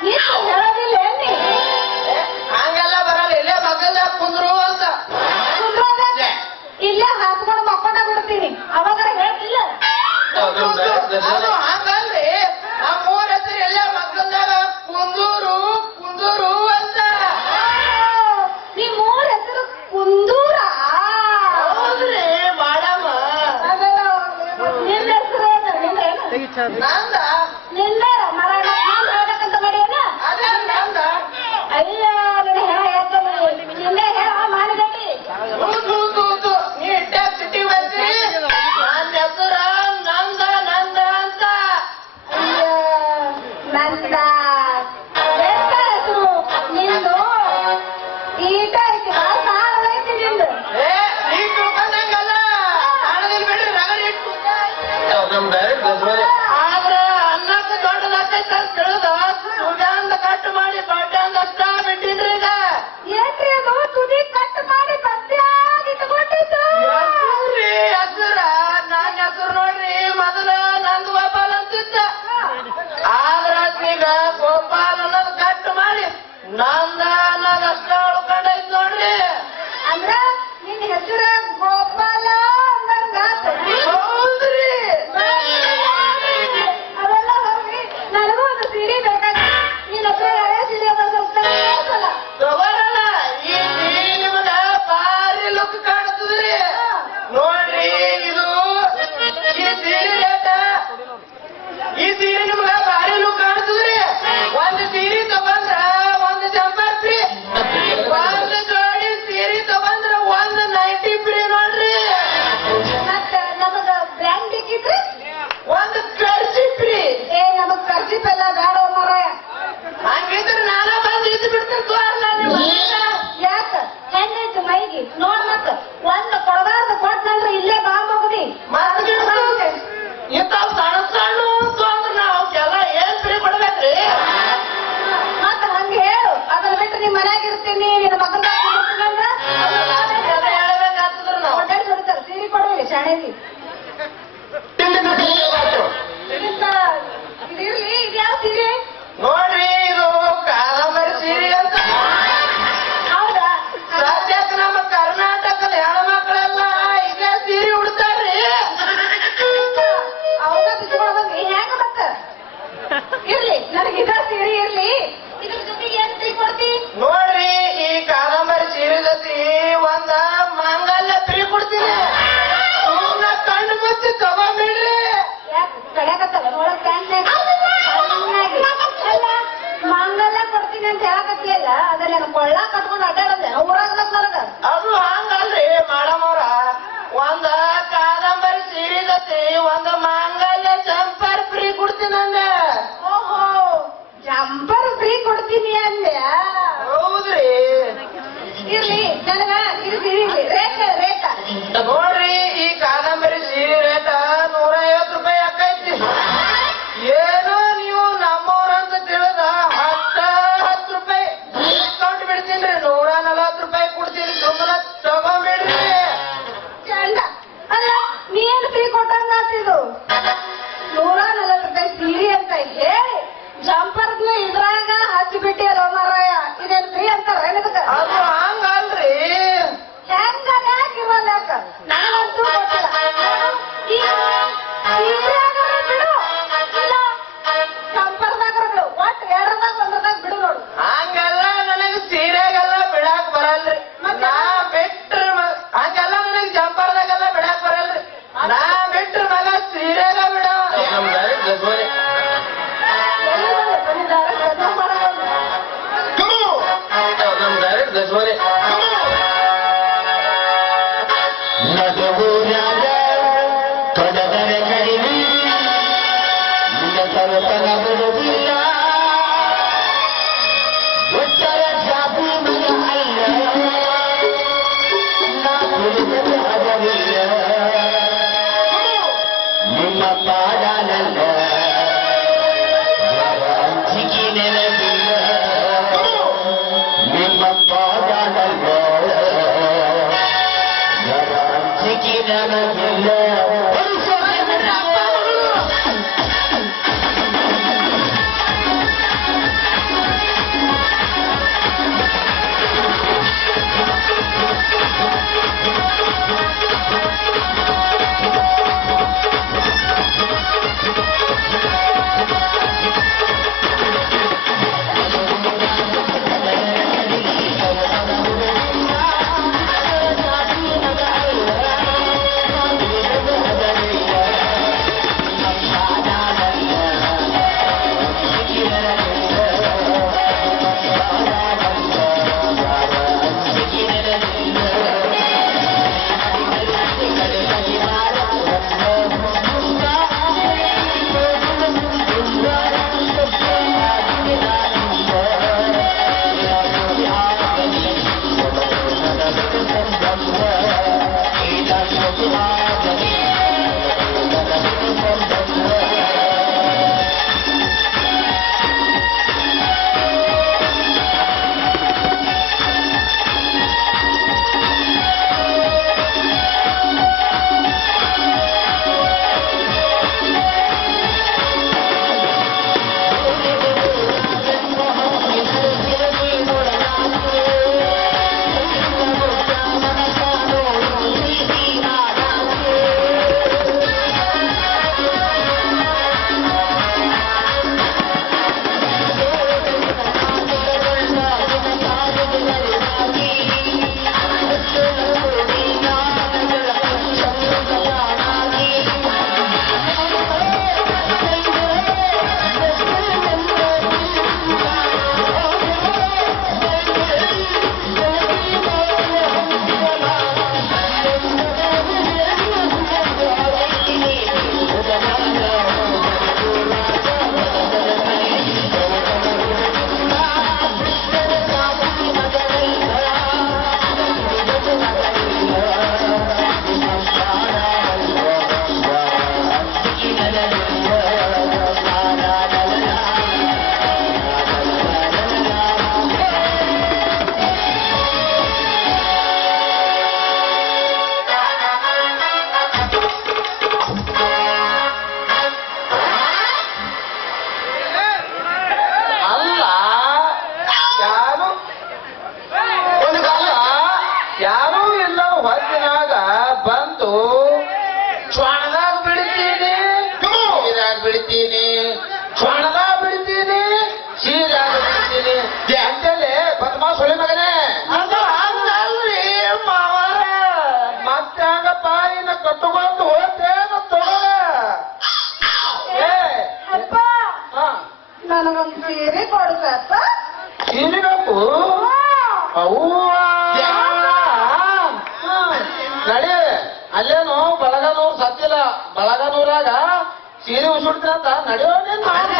ಹೇಳೋದಿಲ್ಲ ಎಲ್ಲಿ ಹಂಗೆಲ್ಲ ಬರಲ್ಲ ಇಲ್ಲೇ ಮಗಲ್ದ ಕುಂದ್ರು ಅಂತ ಇಲ್ಲೇ ಹಾಸ್ಕೊಂಡು ಮಕ್ಕೊಂಡ ಬಿಡ್ತೀನಿ ಅವಾಗ ಹೇಳ್ತಿಲ್ಲ ಅದು ಹಂಗಲ್ರಿ ನಮ್ಮೂರ ಹೆಸರು ಎಲ್ಲೇ ಮಗಲ್ದಾಗ ಕುಂದೂರು ಕುಂದೂರು ಅಂತ ನಿಮ್ಮೂರ ಹೆಸರು ಕುಂದೂರ ಹೌದ್ರಿ ಮಾಡಮ್ಮ ನಿನ್ನ ಹೆಸರೇನು ನಿಂದೇನು ನಂದ ನಿನ್ನ ಮರ ಹೇಳಕ್ಕಂತ ಮಾಡಿಯೇನ ಅದೇ ನಂದ ಅಯ್ಯ ನಿನ್ನ ಹೇಳ ಹೇಳ್ತಾನೆ ನಿನ್ನೆ ಹೇಳ ಮಾಡಿದಟ್ಟಿ ನೀ ಇಟ್ಟಾಗ ಸಿಟಿ ಬಂದ್ರಿ ನನ್ನ ಹೆಸರ ನಂದ ನಂದ ಅಂತ ಅಯ್ಯ ನಂದ ಎಂತ ಹೆಸರು ನಿಂದು ಈಟ ಐತಿ ಭಾಳ ಸಾಲ ಐತಿ ನಿಂದು ಏ ನೀ ತಿಳ್ಕೊಂಡಂಗಲ್ಲ ಕಾಣದಿಲ್ ಬಿಡ್ರಿ ರಗಡಿ ಇಟ್ಟು ಆದ್ರ ಅನ್ನಕ್ಕೆ ದೊಡ್ಡದಾಕೈತೆ ಅಂತ ತಿಳಿದ ಸುಜಾಂದ ಕಟ್ ಮಾಡಿ ಬಡ್ಡೆ ಅಂದ ಅಷ್ಟ ಬಿಟ್ಟಿನ್ರಿ ಈಗ ಏನ್ರಿ ಅದು ತುದಿ ಕಟ್ ಮಾಡಿ ಬಸ್ಸಿಯಾಗಿ ಇಟ್ಕೊಂಡಿದ್ದು ಹೆಸ್ರಿ ಹೆಸರ ನನ್ನ ಹೆಸರು ನೋಡ್ರಿ ಮೊದಲ ನಂದು ಗೋಪಾಲ್ ಅಂತಿದ್ದ ಆದ್ರ ಈಗ ಗೋಪಾಲ್ ಅನ್ನೋದು ಕಟ್ ಮಾಡಿ ನಂದ ಅನ್ನೋದು ಅಷ್ಟ ಉಳ್ಕೊಂಡೈತ್ ನೋಡ್ರಿ ಅಂದ್ರ ನಿನ್ನ ಹೆಸರ ಗೋಪಾಲ ಅಂದಂಗಾತ ಹೌದ್ರಿ ಅವೆಲ್ಲ ಹೋಗ್ರಿ ನನಗೂ ಒಂದು ಸೀರೆ ಬೇಕಾಗಿ ನಿನ್ನ ಹತ್ರ ಹಳೆ ಸೀರೆ ಅದ ಸ್ವಲ್ಪ ತಗೊಳ್ಸಲ್ಲ. ತಗೋರಲ್ಲ ಈ ಸೀರೆ ನಿಮಗ ಭಾರಿ ಲುಕ್ ಕಾಣ್ತದ್ರಿ ನೋಡ್ರಿ ಇದು ಈ ಸೀರೆ ರೇಟ ಈ ಸೀರೆ ನಿಮಗ ಭಾರಿ ಲುಕ್ ಕಾಣ್ತದ್ರಿ ಒಂದು ಸೀರೆ ತಗೊಂಡ್ರ ಒಂದು ಜಂಪರ್ ಫ್ರೀ ಒಂದು ಜೋಡಿ ಸೀರೆ ತಗೊಂಡ್ರ ಒಂದು ನೈಟಿ ಫ್ರೀ ನೋಡ್ರಿ ಮತ್ತ ನಮಗ ಬ್ರ್ಯಾಂಡ್ ಬೇಕಿದ್ರಿ ಒಂದು ಕರ್ಚಿ ಫ್ರೀ ಏ ನಮಗ್ ಖರ್ಚಿಪ್ ಎಲ್ಲ ಬೇಡ ಮಾರಾಯ ಹಂಗಿದ್ರೆ ನಾನ ಬಂದು ಇದ್ದು ಬಿಡ್ತೀನಿ ತೋರ್ಲ ನೀವು ಯಾಕ ಹೆಣ್ಣೈತಿ ಮೈಗಿ ನೋಡ್ ಮತ್ತ ಒಂದ್ ಕೊಡಬಾರ್ದು ಕೊಟ್ನಂದ್ರ ಇಲ್ಲೇ ಬಾ ಹೋಗದಿ ಇಂಥವ್ ಸಣ್ಣ ಸಣ್ಣ ಅಂದ್ರೆ ನಾವು ಅವಕ್ಕೆಲ್ಲ ಏನ್ ಫ್ರೀ ಕೊಡ್ಬೇಕ್ರಿ ಮತ್ತ ಹಂಗ ಹೇಳು ಅದನ್ನ ಬಿಟ್ಟು ನಿಮ್ ಮನ್ಯಾಗ ಇರ್ತೀನಿ ನಿನ್ನ ಮಗನ ಎಲ್ಲ ಹೇಳ್ಬೇಕಾಗ್ತದ್ರ ನಾವು ಹೊಡ್ತಾರೆ ಸೀರೆ ಕೊಡುವಿಲ್ಲ ಶಾಣೆಗೆ ಇದಿರ್ಲಿ ಇದ್ಯಾವ ಸೀರೆ ನೋಡ್ರಿ ಇದು ಕಾದಂಬರಿ ಸೀರೆ ಅಂತ ಹೌದಾ ಸದ್ಯಕ್ಕೆ ನಮ್ಮ ಕರ್ನಾಟಕದ ಹೆಣ್ಮಕ್ಳೆಲ್ಲ ಈಗ ಸೀರೆ ಉಡ್ತಾರ್ರಿ ಅವಾಗ ಬಿಚ್ಕೊಳ್ಬೇಕು ಹೆಂಗ ಮತ್ತ ಇರ್ಲಿ ನನಗೆ ಇದ ಸೀರೆ ಇರ್ಲಿ ಇದ್ರ ಜೊತೆಗೆ ಏನ್ ಫ್ರೀ ಕೊಡ್ತಿ ನೋಡ್ರಿ ಈ ಕಾದಂಬರಿ ಸೀರೆ ಜೊತೆ ಒಂದ ಮಾಂಗಲ್ಯ ಫ್ರೀ ಕೊಡ್ತೀನಿ ಸುಮ್ಮನೆ ಕಣ್ಣು ಮುಚ್ಚಿ ತಗೊಂಬಿಡ್ರಿ ಯಾಕೆ ಕಡ್ಯಾಕತ್ತಲ್ಲ ಒಳಗ್ ಪ್ಯಾಂಟ್ನಾಗ ಅಲ್ಲ ಮಾಂಗಲ್ಯ ಕೊಡ್ತೀನಿ ಅಂತ ಹೇಳಕತ್ತಿಯಲ್ಲ ಅದನ್ನ ನಾನು ಕೊಳ್ಳ ಕಟ್ಕೊಂಡು ಅಡ್ಡಾಡದೆ ಊರಾಗ ನನಗ ಅದು ಹಂಗಲ್ರಿ ಮಾಡಮವ್ರ ಒಂದ ಕಾದಂಬರಿ ಸೀರೆ ಜೊತೆ ಒಂದು ಮಾಂಗಲ್ಯ ಜಂಪರ್ ಫ್ರೀ ಕೊಡ್ತೀನಂದೆ ಓಹೋ ಜಂಪರ್ ಫ್ರೀ ಕೊಡ್ತೀನಿ ಅಂದೆ ಹೌದ್ರಿ ಇರ್ಲಿ ನನಗ ಇದು ಇರ್ಲಿ ರೇಟ್ ರೇಟ ನೋಡ್ರಿ ಈ ಕಾದಂಬರಿ ಸೀರೆ ರೇಟ 150 ರೂಪಾಯಿ ಆಕೈತಿ ಏನೋ ನೀವು ನಮ್ಮವ್ರಂತ ತಿಳಿದ 10 ರೂಪಾಯಿ ಡಿಸ್ಕೌಂಟ್ ಬಿಡ್ತೀನಿ 140 ರೂಪಾಯಿ ಕೊಡ್ತೀನಿ ಸುಮ್ಮನೆ ತಗೊಂಬಿಡ್ರಿ ಚಂದ ಅಲ್ಲ ನೀ ಏನು ಫ್ರೀ ಕೊಟ್ಟಂಗ ಆತಿದು 140 ರೂಪಾಯಿ ಸೀರೆ ಅಂತ ಹೇಳಿ ಜಂಪರ್ನ ಇದ್ರಾಗ ಹಚ್ಚಿಬಿಟ್ಟಿಯಲ್ಲ ಮಾರಾಯ ಇದೇನು ಫ್ರೀ ಅಂತಾರ ಏನದಕ್ಕ ಅದು ಹಂಗಲ್ರಿ ಹೆಂಗ ಯಾಕಿರಲ್ಲ ಯಾಕ ನನಗಂತೂ ಗೊತ್ತಿಲ್ಲ ಈ ಸೀರೆಯಾಗರ ಬಿಡು ಇಲ್ಲ ಜಂಪರ್ದಾಗರ ಬಿಡು ಒಟ್ಟು ಎರಡದಾಗ ಒಂದ್ರದಾಗ ಬಿಡು ನೋಡು ಹಂಗೆಲ್ಲ ನನಗೆ ಸೀರೆಗೆಲ್ಲ ಬಿಡಾಕ್ ಬರಲ್ರಿ ನಾ ಬಿಟ್ರ ಹಂಗೆಲ್ಲ ನನಗೆ ಜಂಪರ್ದಾಗೆಲ್ಲ ಬಿಡಾಕ್ ಬರಲ್ರಿ ನಾ ಬಿಟ್ರ ಮಗ ಸೀರೆಗ ಬಿಡವ ಎಲ್ಲಿ ಬಂದೆ ಬಂದಿದ್ದಾರೆ ಕೆಲಸ ಮಾಡೋದು ಸೀರೆ ಕೊಡ್ಸತ್ತ ಸೀರೆ ಬೇಕು ಅವ್ವ ನಡಿ ಅಲ್ಲೇನು ಬಳಗನೂರ್ ಸತ್ತಿಲ್ಲ ಬಳಗನೂರಾಗ ಸೀರೆ ಉಸುಡ್ತೀರಂತ ನಡೆಯೋ ನಡಿ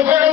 ಜೀವನ